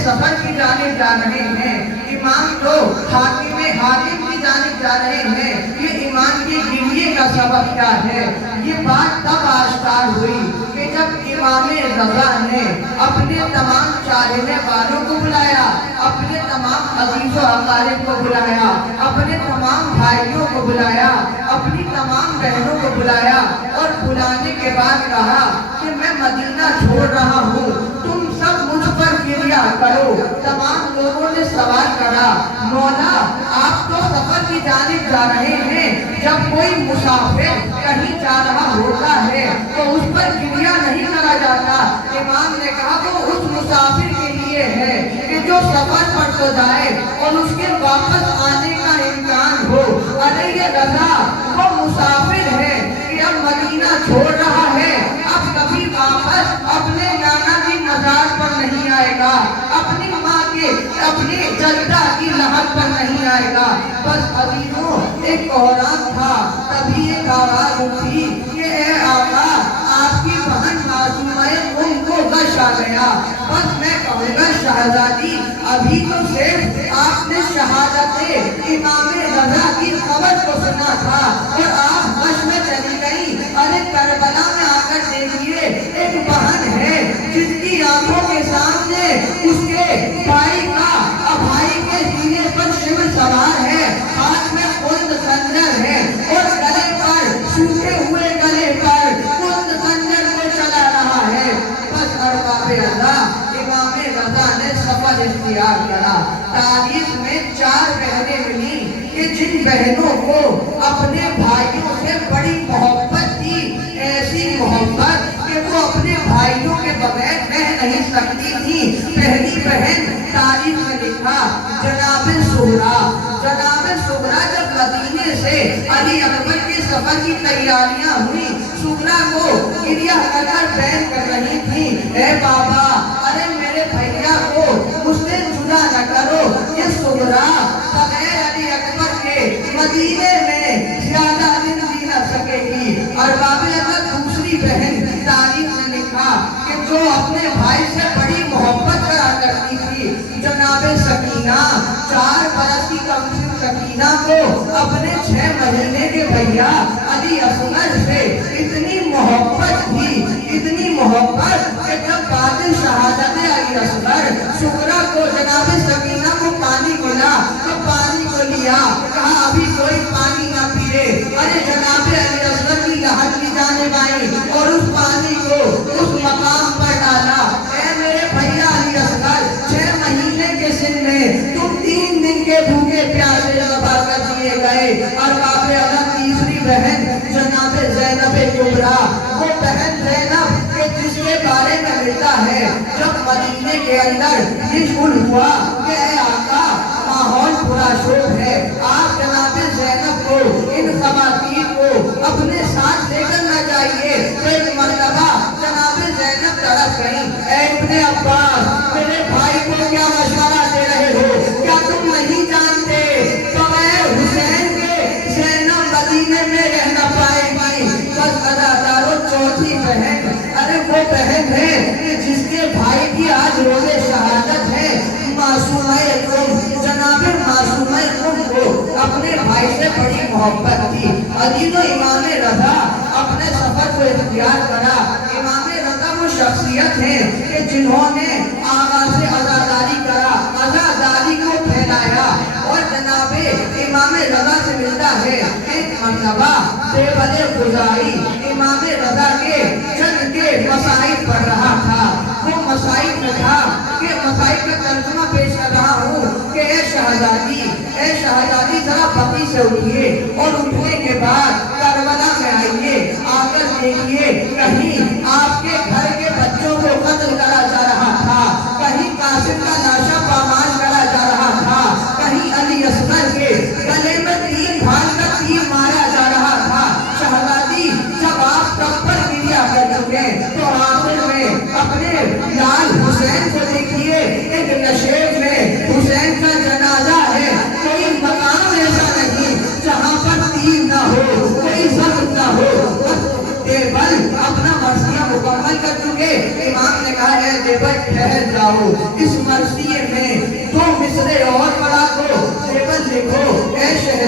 سفر کی جانب جا رہے ہیں، امام تو حاکم کی جانب جا رہے ہیں، یہ امام کی گریے کا سبب کیا ہے؟ یہ بات تب آشکار ہوئی کہ جب امام رضا نے اپنے تمام چاہنے والوں کو بلایا، اپنے تمام عزیز و اقارب کو بلایا، اپنے تمام بھائیوں کو بلایا، اپنی تمام بہنوں کو بلایا، اور بلانے کے بعد کہا کہ میں مدینہ چھوڑ رہا ہوں، تم سب مجھ پر گریا کرو۔ تمام لوگوں نے سوال کرا، مولا آپ تو سفر کی جانب جا رہے ہیں، جب کوئی مسافر کہیں جا رہا ہوتا ہے تو اس پر گریا نہیں کرا جاتا۔ امام نے کہا وہ اس مسافر کے لیے ہے کہ جو سفر پر تو جائے اور اس کے واپس آنے کا امکان ہو۔ ارے یہ رضا وہ مسافر ہے کہ اب مدینہ چھوڑ رہا ہے، اب کبھی واپس اپنے نانا کی مزار پر نہیں آئے گا، اپنی ماں کے اپنی جدہ کی لحد پر نہیں آئے گا۔ بس عزیزوں ایک کوہرام تھا، تبھی ایک آواز اٹھی کہ اے آقا آپ کی بہن معصومہ کو غش آ گیا۔ بس میں کہوں گا شہزادی ابھی تو صرف آپ نے شہادت امام رضا کی خبر کو سنا تھا اور آپ غش میں چلی گئی۔ ارے کربلا میں آ کر دیکھیے ایک بہن ہے جس کی آنکھوں کے سامنے اس کے بھائی کے سینے پر شمع سوار ہے، ہاتھ میں کند خنجر ہے اور گلے پر سوکھے ہوئے گلے پر کند خنجر کو چلا رہا ہے۔ بس ارباب اللہ امام رضا نے سفر اختیار کرا۔ تاریخ میں 4 بہنیں ملی کہ جن بہنوں کو اپنے بھائیوں سے بڑی محبت تھی، ایسی محبت کہ وہ اپنے بھائیوں کے بغیر رہ نہیں سکتی تھی۔ پہلی بہن تاریخ میں لکھا جناب سغرا جب مدینے سے علی اکبر کے سفر کی تیاریاں ہوئی، سغرا کو گریہ کر بیان کر رہی تھی، اے بابا ارے میرے بھیا کو مجھ سے جدا نہ کرو۔ یہ سغرا بغیر علی اکبر کے مدینے میں زیادہ دن جی نہ سکے گی۔ اور باب اللہ دوسری بہن تاریخ نے لکھا کہ جو اپنے بھائی سے بڑی محبت کرا کرتی تھی، جناب سکینہ 4 برس کی کمسن سکینہ کو اپنے 6 مہینے کے بھیا علی اصغر سے اتنی محبت تھی، اتنی محبت کہ جب بعد شہادت علی اصغر سغرا کو جناب سکینہ کو پانی ملا تو پانی کو لیا، کہا ابھی کوئی پانی نہ پیے۔ ارے جناب علی اصغر کی لہد کی جانب آئی اور اس پانی کو اس مقام پر ڈالا۔ اے میرے بھیا علی اصغر 6 مہینے کے سن میں تم 3 دن کے بھوکے پیاسے ذبح کر دیے گئے۔ اور باب اللہ تیسری بہن جناب زینب کبریٰ، وہ بہن زینب کہ جس کے بارے میں ملتا ہے جب مدینے کے اندر یہ شغل ہوا کہ اے آقا ماحول پورا شوق ہے، آپ جناب زینب کو ان خواتین کو اپنے ساتھ لے کر نہ جائیے۔ تو ایک مرتبہ جناب زینب تڑپ گئی، اے ابن عباس میرے بھائی کو کیا مشورہ دے رہے ہو؟ کیا تم نہیں جانتے بغیر حسین کے زینب مدینے میں رہ نہ پائے گی؟ بس ادادارو چوتھی بہن، ارے وہ بہن ہے کہ جس کے بھائی کی آج روز شہادت ہے، معصومہ جناب معصومہ کو اپنے بھائی سے بڑی محبت تھی۔ عزیز و امام رضا اپنے سفر کو اختیار کرا۔ امام رضا وہ شخصیت ہے کہ جنہوں نے آغاز عزاداری کرا، عزاداری کو پھیلایا، اور جناب امام رضا سے ملتا ہے ایک مرتبہ دیوبند خزائی امام رضا کے جنگ کے مسائل پڑھ رہا تھا۔ وہ مسائل میں تھا کہ مسائل کا ترجمہ پیش کر رہا ہوں کہ اے شہزادی ذرا بقی سے اٹھیے اور اٹھنے کے بعد کربلا میں آئیے، آ کر دیکھیے کہیں آپ کے گھر کے بچوں کو قتل کرا جا رہا تھا، کہیں قاسم کا لاشا پامال کرا جا رہا تھا، کہیں علی اصغر کے گلے میں تیر ڈال کر تیر مارا جا رہا تھا۔ شہزادی جب آپ تب پر گریا کر چکے تو آخر میں اپنے لال حسین کو دیکھیے، ایک نشیب میں حسین کا جنازہ ہے، کوئی مقام ایسا نہیں جہاں پر تیر نہ ہو، کوئی زخم نہ ہو۔ دیوبل اپنا مرثیہ مکمل کر چکے، امام نے کہا اے دیوبل ٹھہر جاؤ، اس مرثیے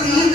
3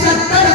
70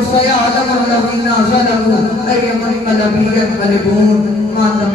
وسيعلم الذين ظلموا أي منقلب ينقلبون ماتم